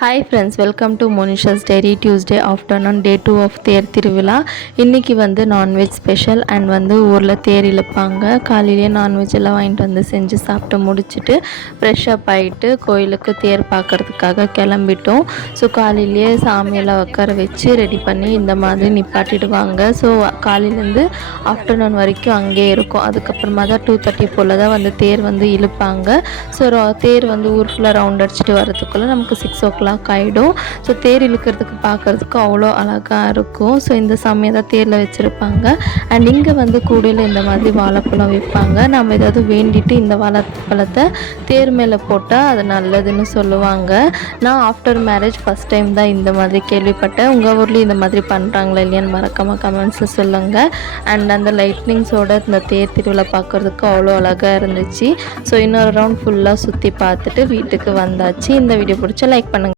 Hi friends, welcome to Monisha's diary. Tuesday afternoon day 2 of தேர் திருவிழா. இன்றைக்கி நான்வெஜ் ஸ்பெஷல் அண்ட் ஊரில் தேர் இழுப்பாங்க. காலையிலேயே நான்வெஜ் எல்லாம் வாங்கிட்டு வந்து செஞ்சு சாப்பிட்டு முடிச்சுட்டு ஃப்ரெஷ்ஷப் ஆகிட்டு கோயிலுக்கு தேர் பார்க்குறதுக்காக கிளம்பிட்டோம். ஸோ காலையிலேயே சாமியெல்லாம் உட்கார வச்சு ரெடி பண்ணி இந்த மாதிரி நிப்பாட்டிடுவாங்க. ஸோ காலையிலேருந்து ஆஃப்டர்நூன் வரைக்கும் அங்கேயே இருக்கும். அதுக்கப்புறமா தான் 2:30 போல் தான் தேர் இழுப்பாங்க. ஸோ தேர் ஊர் ஃபுல்லாக ரவுண்ட் அடிச்சுட்டு வரதுக்குள்ளே நமக்கு 6 o'clock ஆகிடும். ஸோ தேர் இழுக்கிறதுக்கு பார்க்குறதுக்கு அவ்வளோ அழகாக இருக்கும். ஸோ இந்த சமயம் தான் தேரில் வச்சுருப்பாங்க. அண்ட் இங்கே கூடையில் இந்த மாதிரி வாழைப்பழம் வைப்பாங்க. நம்ம ஏதாவது வேண்டிட்டு இந்த வாழைப்பழத்தை தேர் மேலே போட்டால் அது நல்லதுன்னு சொல்லுவாங்க. நான் ஆஃப்டர் மேரேஜ் ஃபஸ்ட் டைம் தான் இந்த மாதிரி கேள்விப்பட்டேன். உங்கள் ஊர்லேயும் இந்த மாதிரி பண்ணுறாங்களா இல்லையான்னு மறக்காமல் கமெண்ட்ஸில் சொல்லுங்கள். அண்ட் அந்த லைட்னிங்ஸோட இந்த தேர் திருவிழா பார்க்குறதுக்கு அவ்வளோ அழகாக இருந்துச்சு. ஸோ இன்னொரு ரவுண்ட் ஃபுல்லாக சுற்றி பார்த்துட்டு வீட்டுக்கு வந்தாச்சு. இந்த வீடியோ பிடிச்சா லைக் பண்ணுங்கள்.